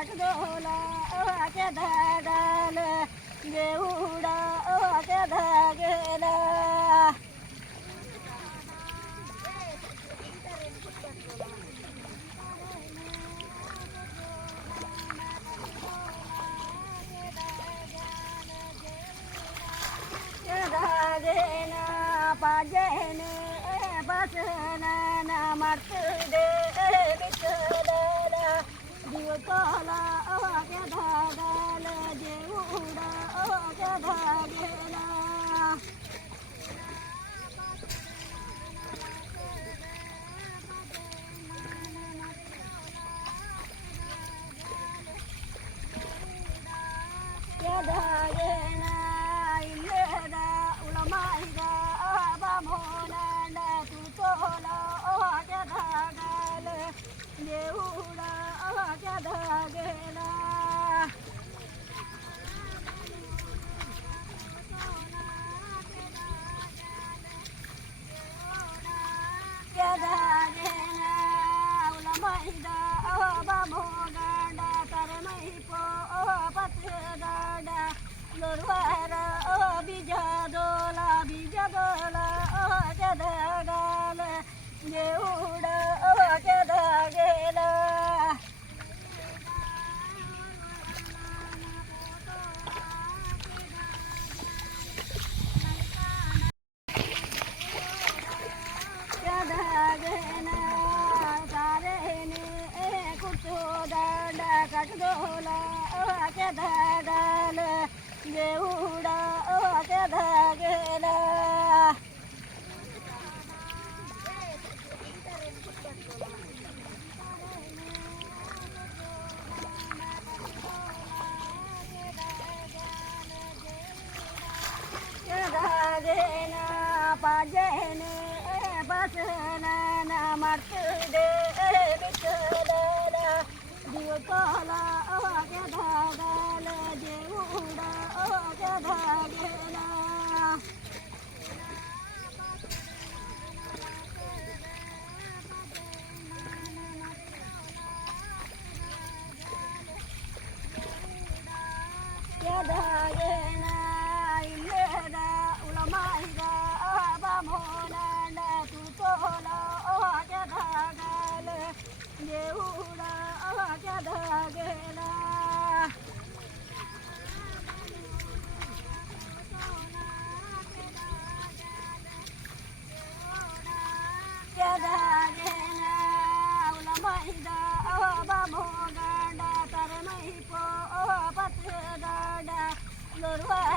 काटदोला त्या धागाल देऊडा त्या धागेला धागेना पाजेने बसना ना मर्तदे बिचला दिवसाला त्या धागाल देऊडा त्या धागेला त्या धागेना इल्लेदा उलमाईगा बामोनांडा तुळतोला त्या धागाल देऊडा त्या धागेला त्या धागेना उलमाईगा बामोनांडा तरमैपो पत्रगाडा लोरवारा बिजादोला त्या धागाल देऊडा त्या धागेला त्या धागेना सारेने कुठो दांडा काटदोला त्या धागाल देऊडा त्या धागेला धागेना पाजेने बसना ना मर्तदे बिचला दिवसाला त्या धागाल देऊडा त्या धागेला त्या धागेना इल्लेदा उलमाईगा बामोनांडा तुळतोला त्या धागाल देऊडा त्या धागेला त्या धागेना उलमाईगा बामोनांडा तरमैपो पत्रगाडा लोरवा